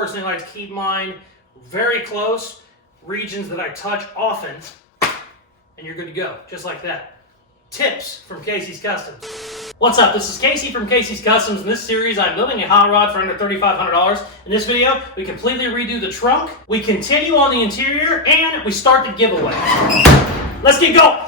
personally like to keep mine very close, regions that I touch often, and you're good to go, just like that. Tips from Casey's Customs. What's up? This is Casey from Casey's Customs. In this series, I'm building a hot rod for under $3,500. In this video, we completely redo the trunk, we continue on the interior, and we start the giveaway. Let's get going!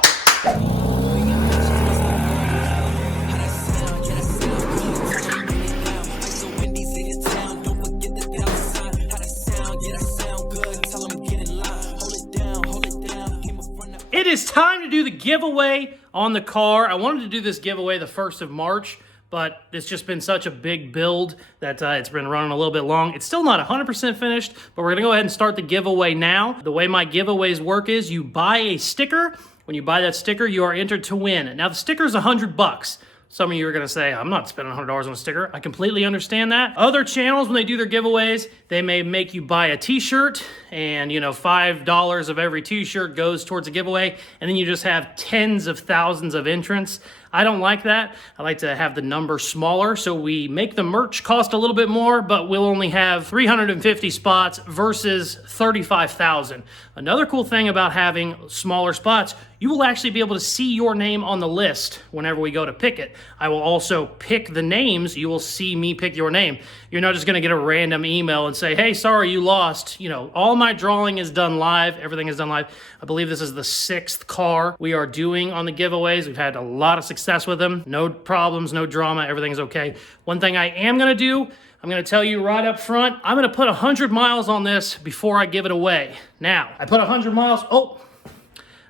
It is time to do the giveaway on the car. I wanted to do this giveaway the 1st of March, but it's just been such a big build that it's been running a little bit long. It's still not 100% finished, but we're gonna go ahead and start the giveaway now. The way my giveaways work is you buy a sticker. When you buy that sticker, you are entered to win. Now the sticker is $100. Some of you are gonna say, I'm not spending $100 on a sticker. I completely understand that. Other channels, when they do their giveaways, they may make you buy a t-shirt and $5 of every t-shirt goes towards a giveaway, and then you just have tens of thousands of entrants. I don't like that. I like to have the number smaller, so we make the merch cost a little bit more, but we'll only have 350 spots versus 35,000. Another cool thing about having smaller spots, you will actually be able to see your name on the list whenever we go to pick it. I will also pick the names. You will see me pick your name. You're not just gonna get a random email and say, hey, sorry, you lost. All my drawing is done live. Everything is done live. I believe this is the 6th car we are doing on the giveaways. We've had a lot of success with them. No problems, no drama, everything's okay. One thing I am gonna do, I'm gonna tell you right up front, I'm gonna put 100 miles on this before I give it away. Now, I put 100 miles, oh,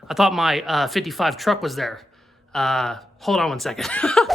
I thought my 55 truck was there. Hold on one second.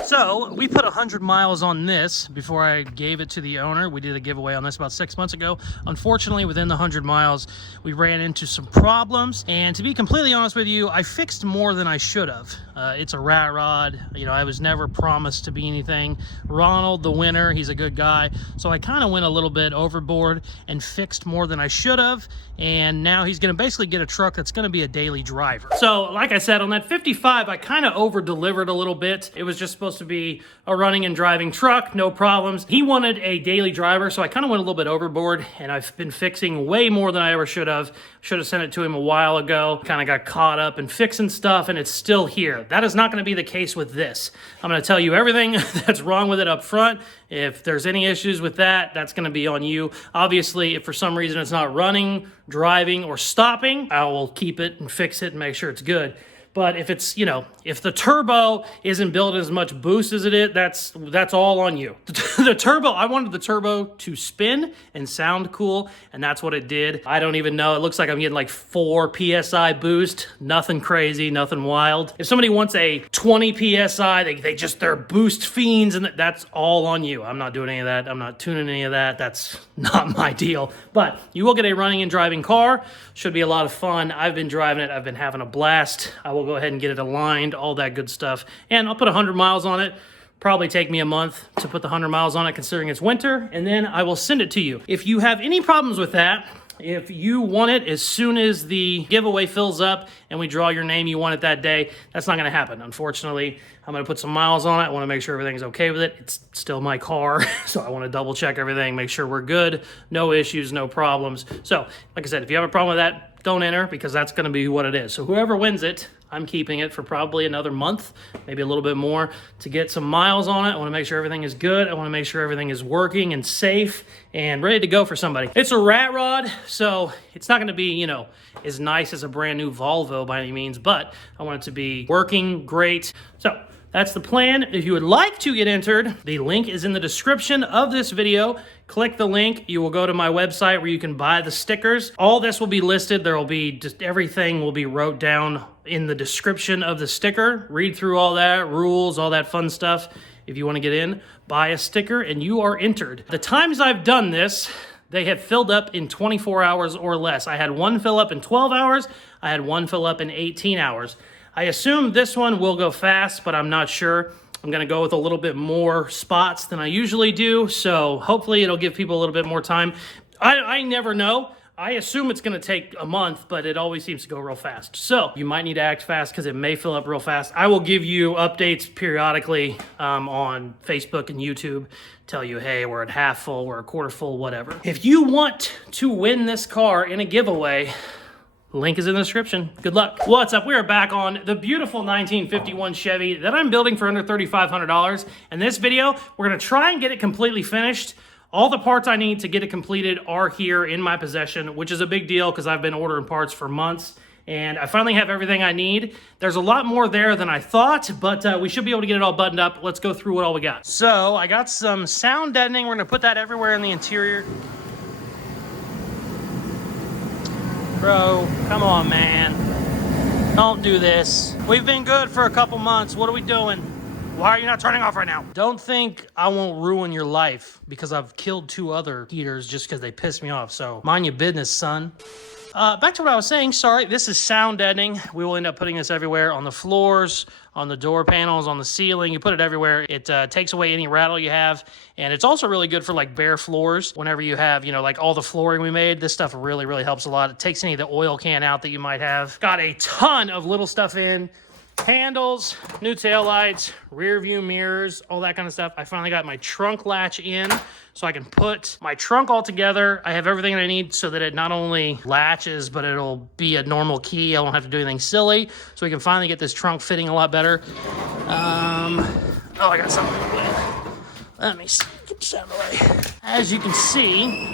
So we put 100 miles on this before I gave it to the owner. We did a giveaway on this about 6 months ago. Unfortunately, within the 100 miles, we ran into some problems. And to be completely honest with you, I fixed more than I should have. It's a rat rod. I was never promised to be anything. Ronald, the winner, he's a good guy. So I kind of went a little bit overboard and fixed more than I should have. And now he's gonna basically get a truck that's gonna be a daily driver. So like I said, on that 55, I kind of over-delivered a little bit. It was just supposed to be a running and driving truck, no problems. He wanted a daily driver, so I kind of went a little bit overboard, and I've been fixing way more than I ever should have. Should have sent it to him a while ago. Kind of got caught up in fixing stuff, and it's still here. That is not going to be the case with this. I'm going to tell you everything that's wrong with it up front. If there's any issues with that, that's going to be on you. Obviously, if for some reason it's not running, driving, or stopping, I will keep it and fix it and make sure it's good. But if it's, if the turbo isn't building as much boost as it is, that's all on you. The turbo, I wanted the turbo to spin and sound cool, and that's what it did. I don't even know. It looks like I'm getting like 4 PSI boost. Nothing crazy, nothing wild. If somebody wants a 20 PSI, they're boost fiends, and that's all on you. I'm not doing any of that. I'm not tuning any of that. That's not my deal. But you will get a running and driving car. Should be a lot of fun. I've been driving it. I've been having a blast. I will go ahead and get it aligned, all that good stuff. And I'll put 100 miles on it. Probably take me a month to put the 100 miles on it considering it's winter, and then I will send it to you. If you have any problems with that, if you want it as soon as the giveaway fills up and we draw your name, you want it that day, that's not gonna happen. Unfortunately, I'm gonna put some miles on it. I wanna make sure everything's okay with it. It's still my car, so I wanna double check everything, make sure we're good, no issues, no problems. So, like I said, if you have a problem with that, don't enter, because that's gonna be what it is. So whoever wins it, I'm keeping it for probably another month, maybe a little bit more, to get some miles on it. I wanna make sure everything is good. I wanna make sure everything is working and safe and ready to go for somebody. It's a rat rod, so it's not gonna be, as nice as a brand new Volvo by any means, but I want it to be working great. So that's the plan. If you would like to get entered, the link is in the description of this video. Click the link. You will go to my website where you can buy the stickers. All this will be listed. There will be just everything will be wrote down in the description of the sticker. Read through all that, rules, all that fun stuff. If you want to get in, buy a sticker and you are entered. The times I've done this, they have filled up in 24 hours or less. I had one fill up in 12 hours. I had one fill up in 18 hours. I assume this one will go fast, but I'm not sure. I'm gonna go with a little bit more spots than I usually do, so hopefully it'll give people a little bit more time. I never know. I assume it's gonna take a month, but it always seems to go real fast. So you might need to act fast because it may fill up real fast. I will give you updates periodically on Facebook and YouTube. Tell you, hey, we're at half full, we're a quarter full, whatever. If you want to win this car in a giveaway, link is in the description. Good luck. What's up? We are back on the beautiful 1951 Chevy that I'm building for under $3,500. In this video, we're gonna try and get it completely finished. All the parts I need to get it completed are here in my possession, which is a big deal because I've been ordering parts for months. And I finally have everything I need. There's a lot more there than I thought, but we should be able to get it all buttoned up. Let's go through what all we got. So I got some sound deadening. We're gonna put that everywhere in the interior. Bro, come on, man. Don't do this. We've been good for a couple months. What are we doing? Why are you not turning off right now? Don't think I won't ruin your life because I've killed 2 other heaters just because they pissed me off. So mind your business, son. Back to what I was saying, sorry, this is sound deadening. We will end up putting this everywhere on the floors, on the door panels, on the ceiling. You put it everywhere. It takes away any rattle you have. And it's also really good for like bare floors. Whenever you have, you know, like all the flooring we made, this stuff really, really helps a lot. It takes any of the oil can out that you might have. Got a ton of little stuff in. Handles, new taillights, rear view mirrors, all that kind of stuff. I finally got my trunk latch in so I can put my trunk all together. I have everything I need so that it not only latches, but it'll be a normal key. I won't have to do anything silly. So we can finally get this trunk fitting a lot better. Oh, I got something to play. Let me get this out of the way. As you can see,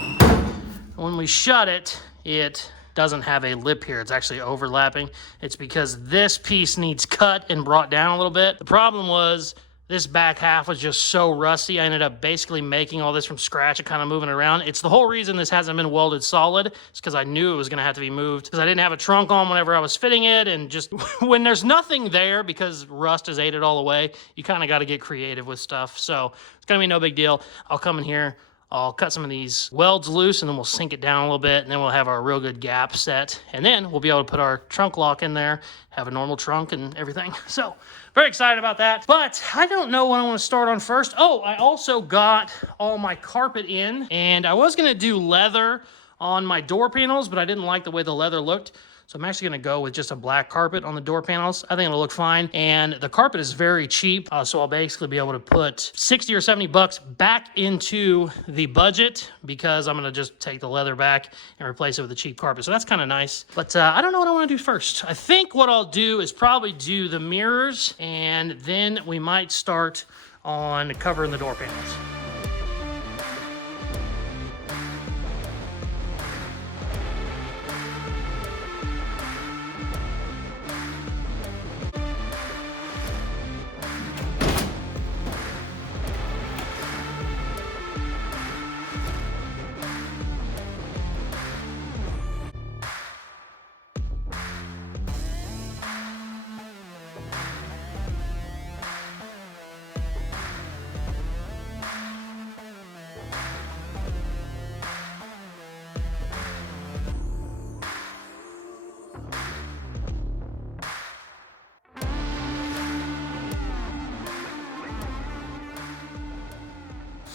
when we shut it, it doesn't have a lip here. It's actually overlapping. It's because this piece needs cut and brought down a little bit. The problem was this back half was just so rusty. I ended up basically making all this from scratch and kind of moving it around. It's the whole reason this hasn't been welded solid. It's because I knew it was going to have to be moved because I didn't have a trunk on whenever I was fitting it. And just when there's nothing there because rust has ate it all away, you kind of got to get creative with stuff. So it's going to be no big deal. I'll come in here, I'll cut some of these welds loose and then we'll sink it down a little bit and then we'll have our real good gap set. And then we'll be able to put our trunk lock in there, have a normal trunk and everything. So very excited about that. But I don't know what I want to start on first. Oh, I also got all my carpet in and I was going to do leather on my door panels, but I didn't like the way the leather looked. So I'm actually going to go with just a black carpet on the door panels. I think it'll look fine. And the carpet is very cheap. So I'll basically be able to put 60 or 70 bucks back into the budget because I'm going to just take the leather back and replace it with a cheap carpet. So that's kind of nice. But I don't know what I want to do first. I think what I'll do is probably do the mirrors and then we might start on covering the door panels.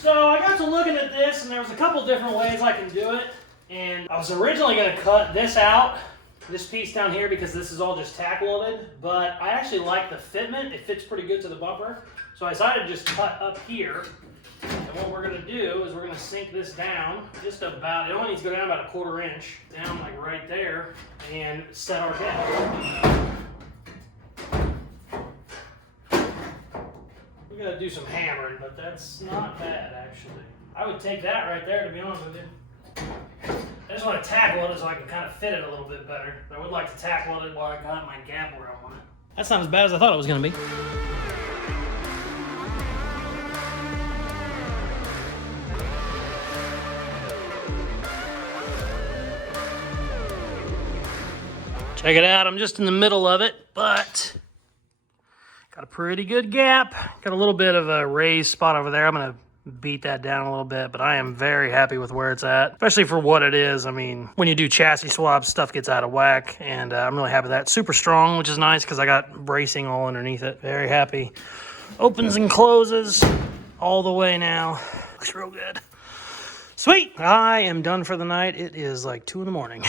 So I got to looking at this and there was a couple different ways I can do it. And I was originally going to cut this out, this piece down here, because this is all just tack welded. But I actually like the fitment. It fits pretty good to the bumper. So I decided to just cut up here. And what we're going to do is we're going to sink this down just about, it only needs to go down about a 1/4 inch, down like right there, and set our gap. We gotta do some hammering, but that's not bad actually. I would take that right there, to be honest with you. I just want to tack weld it so I can kind of fit it a little bit better. I would like to tack weld it while I got my gap where I want it. That's not as bad as I thought it was gonna be. Check it out, I'm just in the middle of it, but got a pretty good gap. Got a little bit of a raised spot over there. I'm gonna beat that down a little bit, but I am very happy with where it's at, especially for what it is. I mean, when you do chassis swaps, stuff gets out of whack, and I'm really happy with that. Super strong, which is nice because I got bracing all underneath it. Very happy. Opens and closes all the way now. Looks real good. Sweet! I am done for the night. It is like 2 in the morning.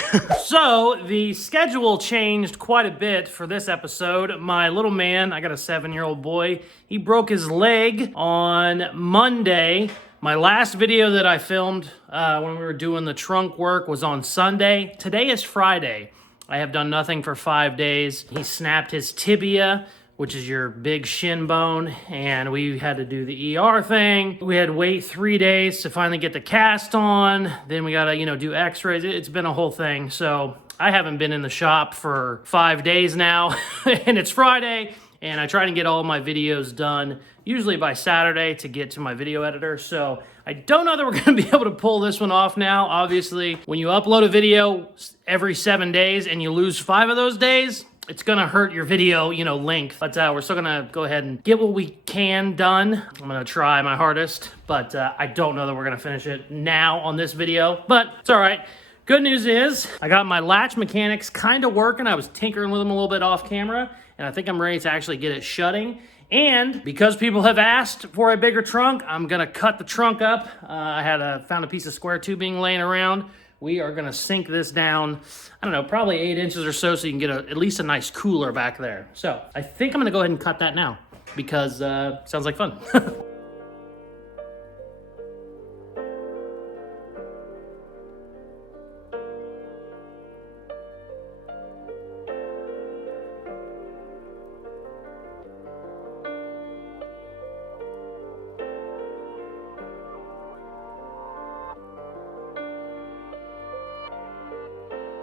So, the schedule changed quite a bit for this episode. My little man, I got a 7-year-old boy, he broke his leg on Monday. My last video that I filmed when we were doing the trunk work was on Sunday. Today is Friday. I have done nothing for 5 days. He snapped his tibia, which is your big shin bone, and we had to do the ER thing. We had to wait 3 days to finally get the cast on. Then we gotta, do x-rays. It's been a whole thing. So I haven't been in the shop for 5 days now, and it's Friday, and I try to get all my videos done, usually by Saturday to get to my video editor. So I don't know that we're gonna be able to pull this one off now. Obviously, when you upload a video every 7 days and you lose 5 of those days, it's gonna hurt your video, length. But we're still gonna go ahead and get what we can done. I'm gonna try my hardest, but I don't know that we're gonna finish it now on this video, but it's all right. Good news is, I got my latch mechanics kind of working. I was tinkering with them a little bit off camera, and I think I'm ready to actually get it shutting. And because people have asked for a bigger trunk, I'm gonna cut the trunk up. I found a piece of square tubing laying around. We are gonna sink this down, I don't know, probably 8 inches or so you can get at least a nice cooler back there. So I think I'm gonna go ahead and cut that now because sounds like fun.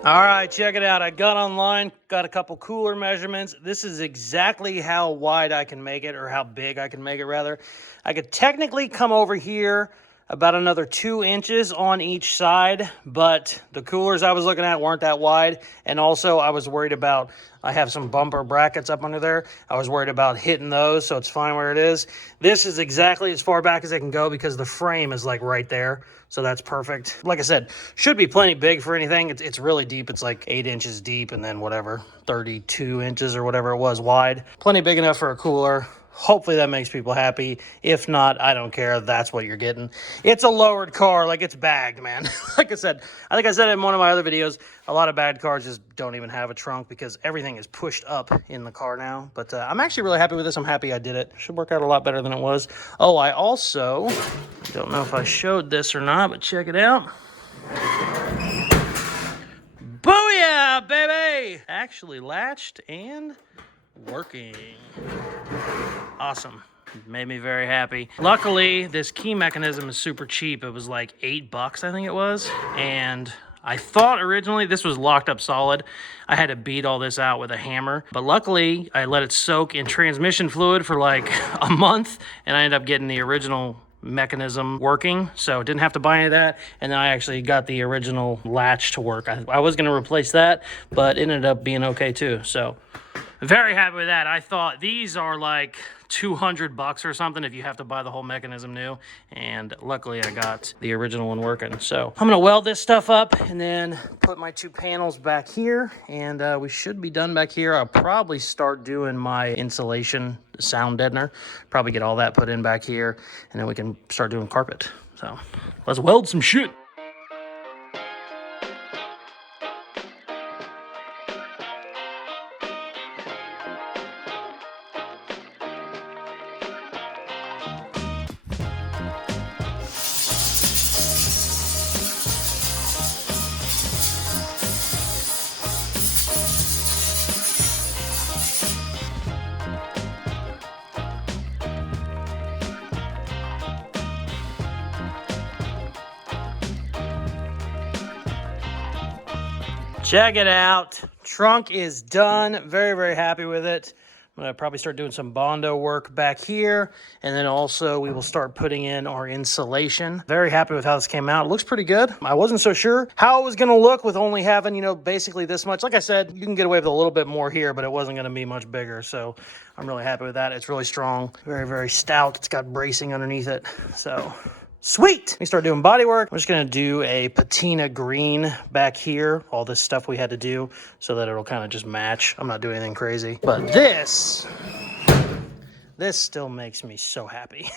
All right, check it out. I got online, got a couple cooler measurements. This is exactly how wide I can make it, or how big I can make it, rather. I could technically come over here about another 2 inches on each side, but the coolers I was looking at weren't that wide. And also, I was worried about, I have some bumper brackets up under there. I was worried about hitting those, so it's fine where it is. This is exactly as far back as I can go because the frame is like right there. So that's perfect. Like I said, should be plenty big for anything. It's really deep. It's like 8 inches deep and then whatever, 32 inches or whatever it was wide. Plenty big enough for a cooler. Hopefully that makes people happy. If not, I don't care. That's what you're getting. It's a lowered car. Like, it's bagged, man. Like I said, I think I said it in one of my other videos, a lot of bad cars just don't even have a trunk because everything is pushed up in the car now. But I'm actually really happy with this. I'm happy I did it. Should work out a lot better than it was. Oh, I also, don't know if I showed this or not, but check it out. Booyah, baby! Actually latched and working. Awesome. Made me very happy. Luckily, this key mechanism is super cheap. It was like $8, I think it was. And I thought originally this was locked up solid. I had to beat all this out with a hammer. But luckily, I let it soak in transmission fluid for like a month. And I ended up getting the original mechanism working, so didn't have to buy any of that. And then I actually got the original latch to work. I was going to replace that, but it ended up being okay too. So very happy with that. I thought these are like $200 or something if you have to buy the whole mechanism new, and luckily I got the original one working. So I'm gonna weld this stuff up and then put my 2 panels back here, and we should be done back here. I'll probably start doing my insulation sound deadener, probably get all that put in back here, and then we can start doing carpet. So let's weld some shit. Check it out. Trunk is done. Very, very happy with it. I'm going to probably start doing some Bondo work back here. And then also we will start putting in our insulation. Very happy with how this came out. It looks pretty good. I wasn't so sure how it was going to look with only having, basically this much. Like I said, you can get away with a little bit more here, but it wasn't going to be much bigger. So I'm really happy with that. It's really strong. Very, very stout. It's got bracing underneath it. So sweet. Let me start doing body work. I'm just going to do a patina green back here. All this stuff we had to do so that it'll kind of just match. I'm not doing anything crazy. But this This still makes me so happy.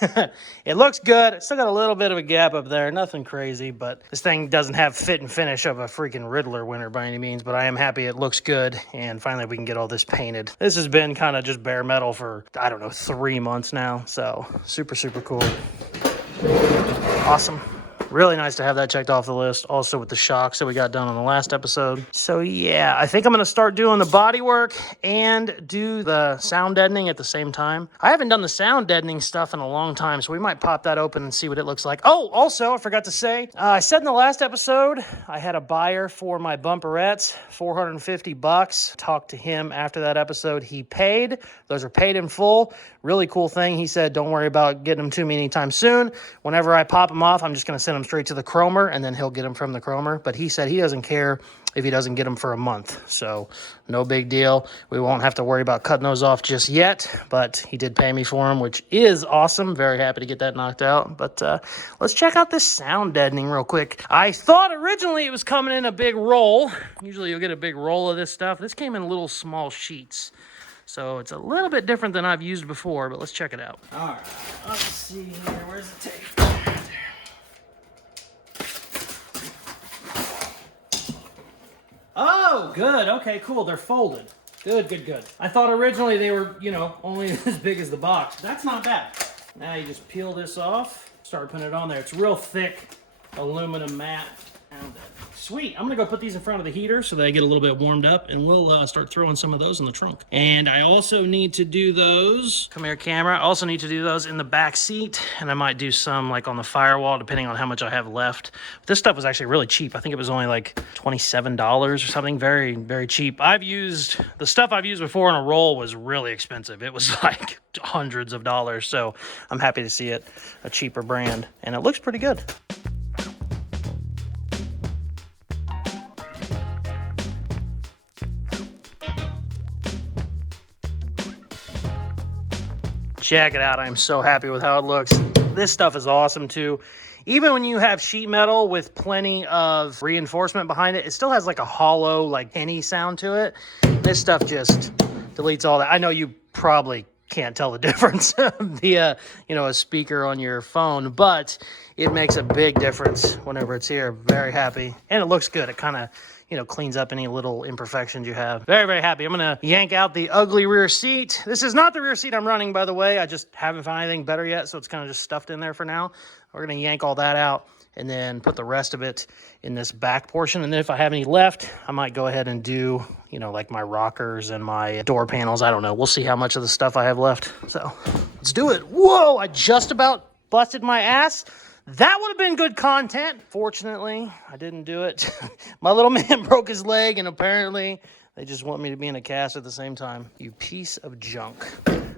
It looks good. It's still got a little bit of a gap up there. Nothing crazy, but this thing doesn't have fit and finish of a freaking Riddler winner by any means, but I am happy it looks good, and finally we can get all this painted. This has been kind of just bare metal for, I don't know, 3 months now, so super, super cool. Awesome. Really nice to have that checked off the list. Also with the shocks that we got done on the last episode. So yeah, I think I'm going to start doing the body work and do the sound deadening at the same time. I haven't done the sound deadening stuff in a long time, so we might pop that open and see what it looks like. Oh, also, I forgot to say, I said in the last episode, I had a buyer for my bumperettes, $450. Talked to him after that episode. He paid. Those are paid in full. Really cool thing. He said, don't worry about getting them to me anytime soon. Whenever I pop them off, I'm just going to send them straight to the chromer, and then he'll get them from the chromer. But he said he doesn't care if he doesn't get them for a month. So no big deal. We won't have to worry about cutting those off just yet, but he did pay me for them, which is awesome. Very happy to get that knocked out. But let's check out this sound deadening real quick. I thought originally it was coming in a big roll. Usually you'll get a big roll of this stuff. This came in little small sheets. So it's a little bit different than I've used before, but let's check it out. All right, let's see here. Where's the tape? Oh, good. Okay, cool. They're folded. Good, good, good. I thought originally they were, you know, only as big as the box. That's not bad. Now you just peel this off, start putting it on there. It's real thick aluminum mat. Sweet. I'm going to go put these in front of the heater so they get a little bit warmed up, and we'll start throwing some of those in the trunk. And I also need to do those, come here camera, I also need to do those in the back seat, and I might do some like on the firewall depending on how much I have left. This stuff was actually really cheap. I think it was only like $27 or something. Very, very cheap. The stuff I've used before in a roll was really expensive. It was like hundreds of dollars, so I'm happy to see it, a cheaper brand, and it looks pretty good. Check it out. I'm so happy with how it looks. This stuff is awesome too. Even when you have sheet metal with plenty of reinforcement behind it, it still has like a hollow, like penny sound to it. This stuff just deletes all that. I know you probably can't tell the difference via, you know, a speaker on your phone, but it makes a big difference whenever it's here. Very happy. And it looks good. It kind of, you know, cleans up any little imperfections you have. Very, very happy. I'm going to yank out the ugly rear seat. This is not the rear seat I'm running, by the way. I just haven't found anything better yet, so it's kind of just stuffed in there for now. We're going to yank all that out and then put the rest of it in this back portion. And then if I have any left, I might go ahead and do, you know, like my rockers and my door panels. I don't know. We'll see how much of the stuff I have left. So let's do it. Whoa, I just about busted my ass. That would have been good content. Fortunately, I didn't do it. My little man broke his leg, and apparently they just want me to be in a cast at the same time. You piece of junk.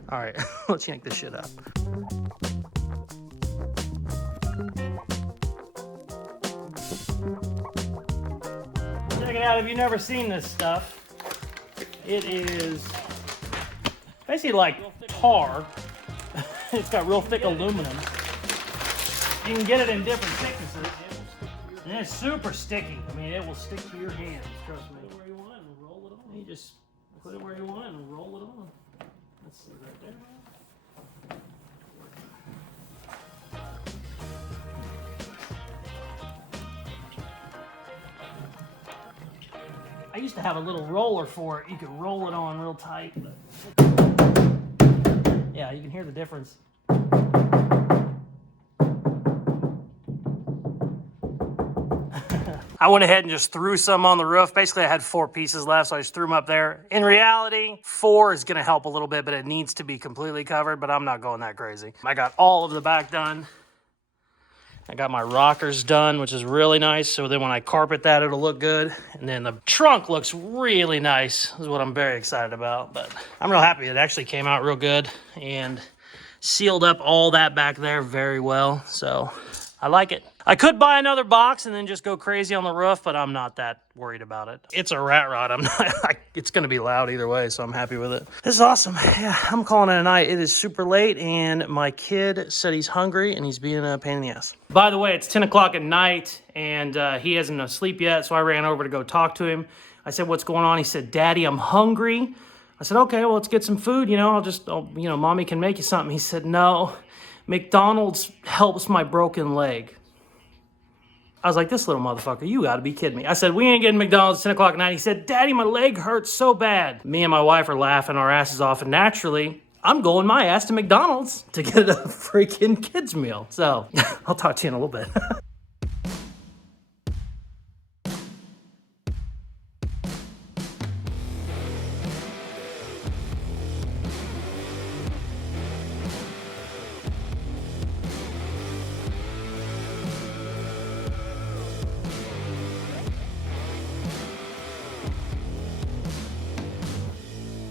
All right, let's yank this shit up. Check it out if you've never seen this stuff. It is basically like tar. It's got real thick aluminum. You can get it in different thicknesses, and it's super sticky. I mean, it will stick to your hands, trust me. Put it where you want it and roll it on. You just put it where you want it and roll it on. Let's see right there. I used to have a little roller for it. You could roll it on real tight. But yeah, you can hear the difference. I went ahead and just threw some on the roof. Basically, I had 4 pieces left, so I just threw them up there. In reality, 4 is going to help a little bit, but it needs to be completely covered, but I'm not going that crazy. I got all of the back done. I got my rockers done, which is really nice, so then when I carpet that, it'll look good. And then the trunk looks really nice, is what I'm very excited about. But I'm real happy. It actually came out real good and sealed up all that back there very well, so I like it. I could buy another box and then just go crazy on the roof, but I'm not that worried about it. It's a rat rod. It's going to be loud either way, so I'm happy with it. This is awesome. Yeah, I'm calling it a night. It is super late, and my kid said he's hungry, and he's being a pain in the ass. By the way, it's 10 o'clock at night, and he hasn't asleep yet, so I ran over to go talk to him. I said, what's going on? He said, Daddy, I'm hungry. I said, okay, well, let's get some food. You know, mommy can make you something. He said, no, McDonald's helps my broken leg. I was like, this little motherfucker, you gotta be kidding me. I said, we ain't getting McDonald's at 10 o'clock at night. He said, Daddy, my leg hurts so bad. Me and my wife are laughing our asses off, and naturally, I'm going my ass to McDonald's to get a freaking kids meal. So, I'll talk to you in a little bit.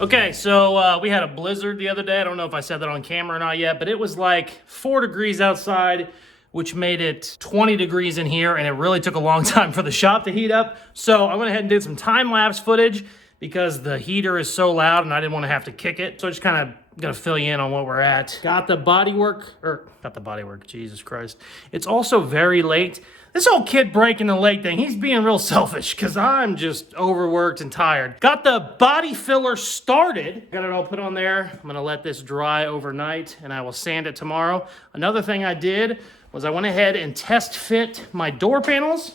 Okay, so we had a blizzard the other day. I don't know if I said that on camera or not yet, but it was like 4 degrees outside, which made it 20 degrees in here, and it really took a long time for the shop to heat up. So I went ahead and did some time-lapse footage because the heater is so loud and I didn't want to have to kick it. So I just kind of gonna fill you in on what we're at. Got the bodywork, Jesus Christ. It's also very late. This old kid breaking the leg thing, he's being real selfish because I'm just overworked and tired. Got the body filler started. Got it all put on there. I'm gonna let this dry overnight and I will sand it tomorrow. Another thing I did was I went ahead and test fit my door panels.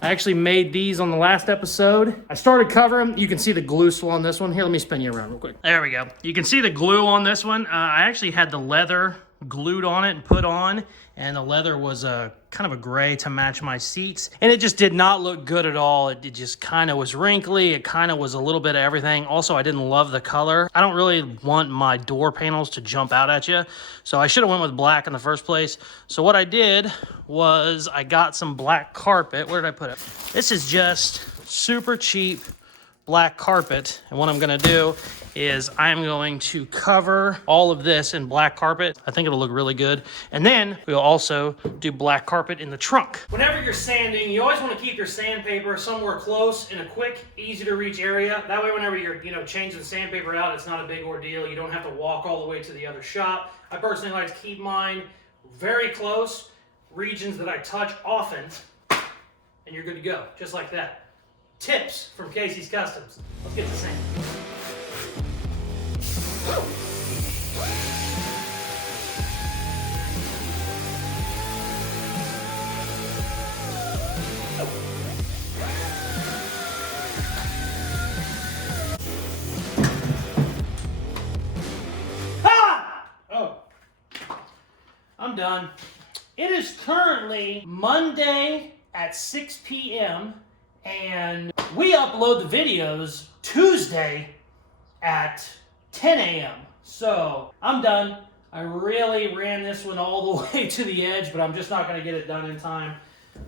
I actually made these on the last episode. I started covering. You can see the glue still on this one. Here, let me spin you around real quick. There we go. You can see the glue on this one. I actually had the leather glued on it and put on, and the leather was kind of a gray to match my seats, and it just did not look good at all. It just kind of was wrinkly. It kind of was a little bit of everything. Also, I didn't love the color. I don't really want my door panels to jump out at you, so I should have went with black in the first place. So what I did was I got some black carpet. Where did I put it? This is just super cheap black carpet, and what I'm gonna do is I'm going to cover all of this in black carpet. I think it'll look really good. And then we'll also do black carpet in the trunk. Whenever you're sanding, you always want to keep your sandpaper somewhere close in a quick, easy to reach area. That way whenever you're changing the sandpaper out, it's not a big ordeal. You don't have to walk all the way to the other shop. I personally like to keep mine very close, regions that I touch often, and you're good to go, just like that. Tips from Casey's Customs. Let's get to sand. I'm done. It is currently Monday at 6 p.m. and we upload the videos Tuesday at 10 a.m. So I'm done. I really ran this one all the way to the edge, but I'm just not going to get it done in time.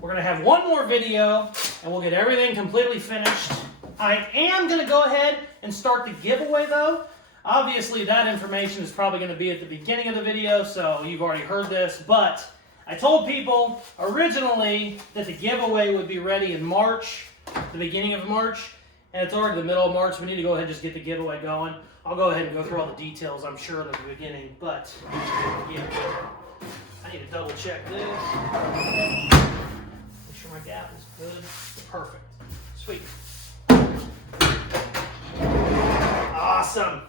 We're going to have one more video and we'll get everything completely finished. I am going to go ahead and start the giveaway though. Obviously that information is probably going to be at the beginning of the video, so you've already heard this, but I told people originally that the giveaway would be ready in March, the beginning of March, and it's already the middle of March. We need to go ahead and just get the giveaway going. I'll go ahead and go through all the details, I'm sure, at the beginning, but yeah, I need to double check this. Make sure my gap is good. Perfect. Sweet. Awesome.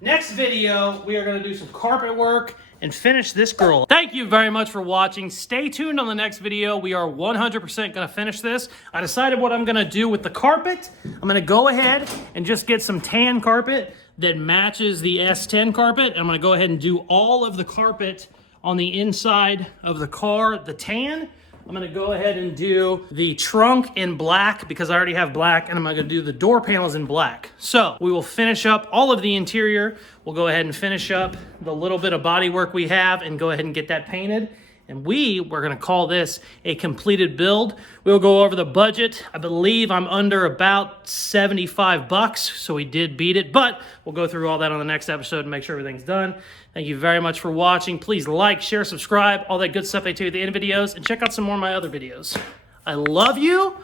Next video, we are going to do some carpet work and finish this girl. Thank you very much for watching. Stay tuned on the next video. We are 100% going to finish this. I decided what I'm going to do with the carpet. I'm going to go ahead and just get some tan carpet that matches the S10 carpet. I'm going to go ahead and do all of the carpet on the inside of the car, the tan. I'm going to go ahead and do the trunk in black because I already have black, and I'm going to do the door panels in black. So we will finish up all of the interior. We'll go ahead and finish up the little bit of body work we have and go ahead and get that painted. And we're going to call this a completed build. We'll go over the budget. I believe I'm under about 75 bucks, so we did beat it, but we'll go through all that on the next episode and make sure everything's done. Thank you very much for watching. Please like, share, subscribe, all that good stuff I do at the end of videos, and check out some more of my other videos. I love you.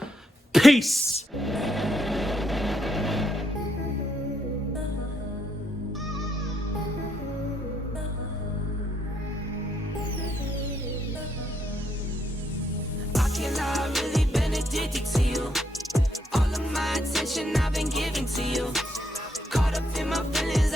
Peace. I've really been addicted to you. All of my attention I've been giving to you. Caught up in my feelings.